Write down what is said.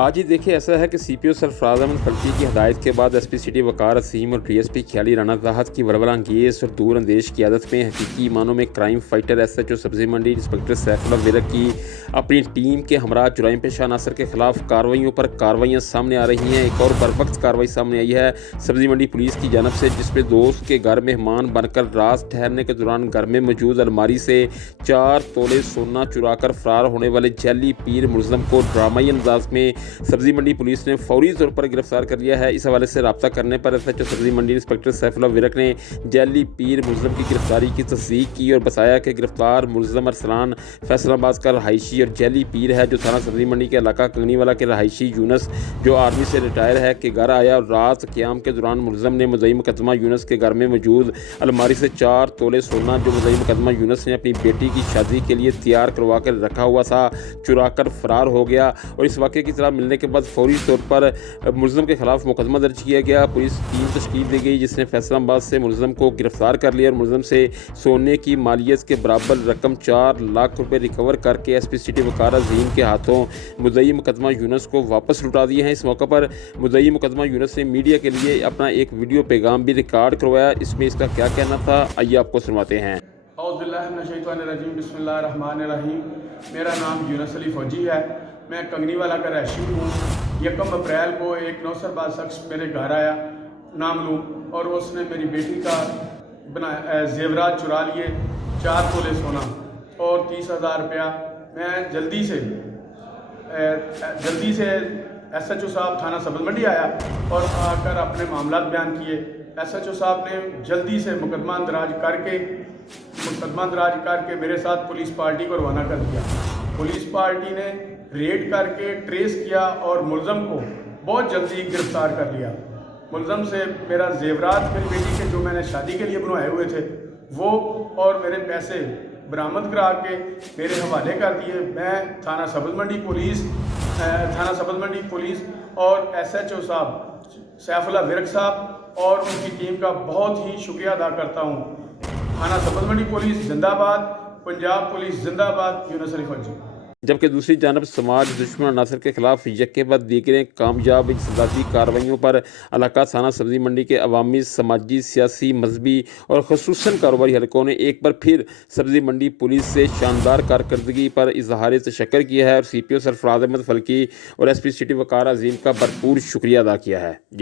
आज ही देखिए, ऐसा है कि सीपीओ सरफराज अहमद फल्की की हदायत के बाद एसपी सिटी वकार असीम और डीएसपी ख्याली राना राहत की वलवला अंगेज और दूर अंदेश क़ियादत में हकीकी मानों में क्राइम फाइटर एसएचओ सब्जी मंडी इंस्पेक्टर सैफुल्लाह विरक की अपनी टीम के हमरा जुराइम पेशा अनासर के खिलाफ कार्रवाइयों पर कार्रवाइयाँ सामने आ रही हैं। एक और बरवक्त कार्रवाई सामने आई है सब्जी मंडी पुलिस की जानब से, जिसमें दोस्त के घर मेहमान बनकर रात ठहरने के दौरान घर में मौजूद अलमारी से 4 तोले सोना चुराकर फरार होने वाले जैली पीर मुलज़म को ड्रामाई अंदाज में सब्जी मंडी पुलिस ने फौरी तौर पर गिरफ्तार कर लिया है। इस हवाले से रब्ता करने पर एसएचओ सब्जी मंडी इंस्पेक्टर सैफुल्लाह विरक ने जैली पीर मुलज़म की गिरफ्तारी की तस्दीक की और बताया कि गिरफ्तार मुलज़म अरसलान फैसलाबाद का रहायशी और जैली पीर है, जो थाना सब्जी मंडी के इलाका कंगनीवाला के रहायशी यूनस, जो आर्मी से रिटायर है, के घर आया और रात क़याम के दौरान मुलज़म ने मुद्दई मुकदमा यूनस के घर में मौजूद अलमारी से 4 तोले सोना, जो मुद्दई मुकदमा यूनस ने अपनी बेटी की शादी के लिए तैयार करवा कर रखा हुआ था, चुराकर फरार हो गया। और इस वाक़े की इत्तला मिलने के बाद फौरी तौर पर मुलज़म के खिलाफ मुकदमा दर्ज किया गया। पुलिस टीम तश्कील दी गई जिसने फैसलाबाद से मुलज़म को गिरफ्तार कर लिया और मुलज़म से सोने की मालियत के बराबर रकम 4 लाख रुपए रिकवर करके एसपी सिटी वकार अजीम के हाथों मुद्दई मुकदमा यूनस को वापस लौटा दिए हैं। इस मौके पर मुद्दई मुकदमा यूनस ने मीडिया के लिए अपना एक वीडियो पैगाम भी रिकॉर्ड करवाया। इसमें इसका क्या कहना था, आइए आपको सुनवाते हैं। बिस्मिल्लाहिर्रहमानिर्रहीम। मेरा नाम यूनस अली फौजी है। मैं कंगनीवाला का रहायशी हूँ। 1 अप्रैल को एक नौसरबाज शख्स मेरे घर आया नामलूम, और उसने मेरी बेटी का जेवरात चुरा लिए, 4 तोले सोना और 30,000 रुपया। मैं जल्दी से एसएचओ साहब थाना सब्ज़ी मंडी आया और आकर अपने मामलात बयान किए। एसएचओ साहब ने जल्दी से मुकदमा अंदराज करके मेरे साथ पुलिस पार्टी को रवाना कर दिया। पुलिस पार्टी ने रेड करके ट्रेस किया और मुलज़म को बहुत जल्दी गिरफ्तार कर लिया। मुलज़म से मेरा जेवरात मेरी बेटी के जो मैंने शादी के लिए बनवाए हुए थे वो और मेरे पैसे बरामद करा के मेरे हवाले कर दिए। मैं थाना सब्ज़ी मंडी पुलिस और एसएचओ साहब सैफुल्लाह विरक साहब और उनकी टीम का बहुत ही शुक्रिया अदा करता हूँ। थाना सब्ज़ी मंडी पुलिस जिंदाबाद, पंजाब पुलिस जिंदाबाद। यूनस अली फौजी। जबकि दूसरी जानब समाज दुश्मन अनासर के खिलाफ यके बाद दीगरें कामयाब इजलासी कार्रवाइयों पर इलाका थाना सब्जी मंडी के अवामी, समाजी, सियासी, मजहबी और खसूसन कारोबारी हलकों ने एक बार फिर सब्जी मंडी पुलिस से शानदार कारकर्दगी पर इजहार तशक्कर किया है और सीपीओ सरफराज अहमद फल्की और एसपी सिटी वकार अजीम का भरपूर शुक्रिया अदा किया है।